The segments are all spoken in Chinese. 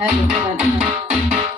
还有这个这个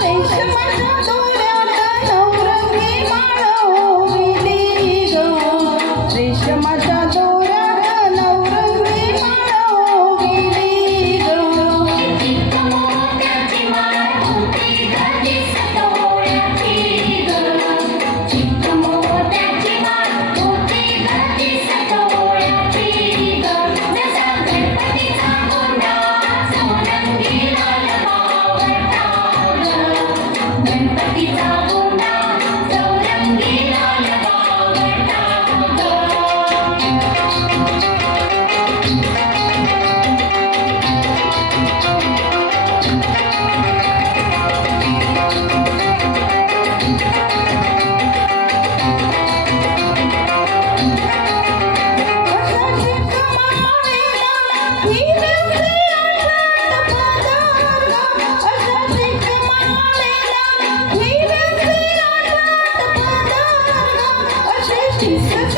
为什么都？You.